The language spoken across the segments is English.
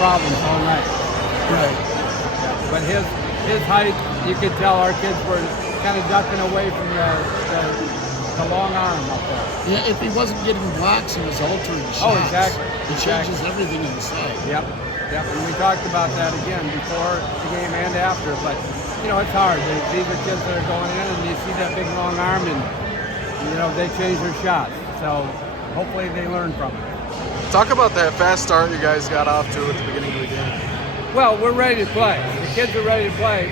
problems all night. Right. But his height, you could tell our kids were kind of ducking away from the long arm up there. Yeah, if he wasn't getting blocks, he was altering shots. Oh, exactly. It changes everything inside. Yep. And we talked about that again before the game and after. But it's hard. These are kids that are going in, and you see that big long arm, and they change their shots. So hopefully they learn from it. Talk about that fast start you guys got off to at the beginning of the game. Well, we're ready to play. The kids are ready to play.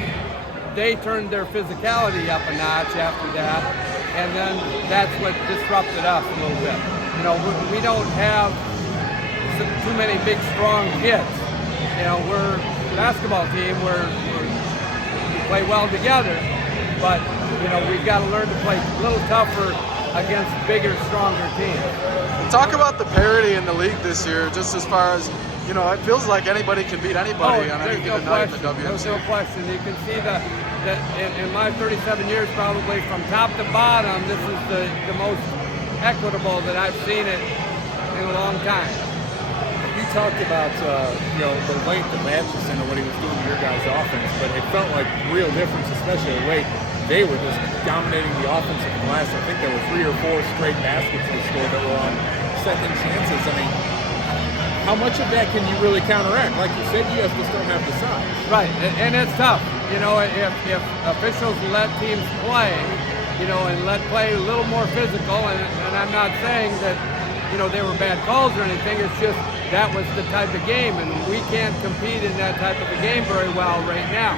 They turned their physicality up a notch after that, and then that's what disrupted us a little bit. We don't have too many big, strong kids. We're a basketball team where we play well together, but we've got to learn to play a little tougher against bigger, stronger teams. Talk about the parity in the league this year, just as far as, it feels like anybody can beat anybody on any given night in the WNC. There's no question. You can see that in my 37 years, probably from top to bottom, this is the most equitable that I've seen it in a long time. You talked about the length of matches and what he was doing to your guys' offense, but it felt like real difference, especially late. They were just dominating the offensive glass. I think there were 3 or 4 straight baskets they scored that were on second chances. I mean, how much of that can you really counteract? Like you said, you guys just don't have the size. Right, and it's tough. If officials let teams play, and let play a little more physical, and I'm not saying that, they were bad calls or anything. It's just that was the type of game, and we can't compete in that type of a game very well right now.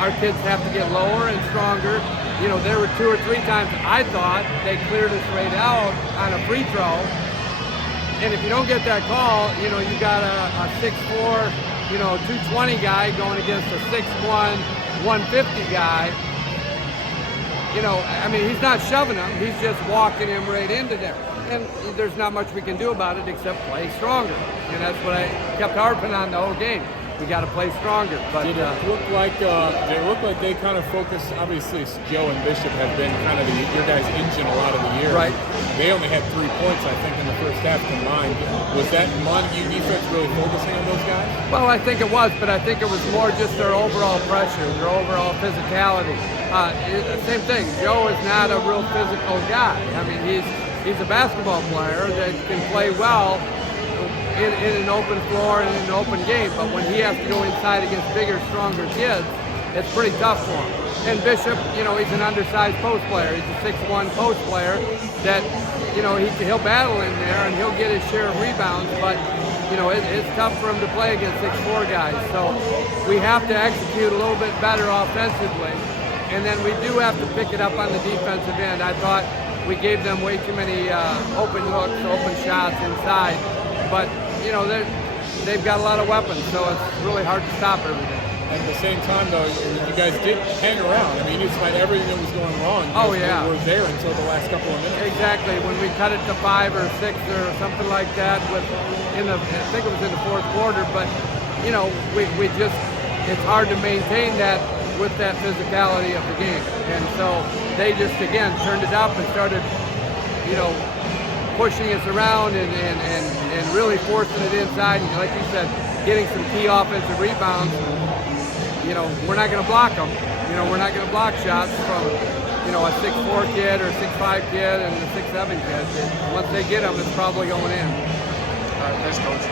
Our kids have to get lower and stronger. There were 2 or 3 times I thought they cleared us right out on a free throw. And if you don't get that call, you got a 6'4", 220 guy going against a 6'1", 150 guy. He's not shoving him. He's just walking him right into there. And there's not much we can do about it except play stronger. And that's what I kept harping on the whole game. We got to play stronger. But did it look like they kind of focus? Obviously, Joe and Bishop have been kind of your guys' engine a lot of the year. Right. They only had 3 points, I think, in the first half combined. Was that Montague defense really focusing on those guys? Well, I think it was, but I think it was more just their overall pressure, their overall physicality. Same thing. Joe is not a real physical guy. He's a basketball player that can play well in an open floor and in an open game, but when he has to go inside against bigger, stronger kids, it's pretty tough for him. And Bishop, he's an undersized post player. He's a 6'1" post player that, he'll battle in there and he'll get his share of rebounds, but, it's tough for him to play against 6'4" guys. So we have to execute a little bit better offensively, and then we do have to pick it up on the defensive end. I thought we gave them way too many open looks, open shots inside, but they've got a lot of weapons, so it's really hard to stop everything. At the same time, though, you guys did hang around. Despite everything that was going wrong, you were there until the last couple of minutes. Exactly. When we cut it to 5 or 6 or something like that, I think it was in the fourth quarter, but we just, it's hard to maintain that with that physicality of the game. And so they just, again, turned it up and started, pushing us around and really forcing it inside. And like you said, getting some key offensive rebounds. We're not going to block them. We're not going to block shots from, a 6'4" kid or 6'5" kid and a 6'7" kid. Once they get them, it's probably going in. All right, thanks, Coach.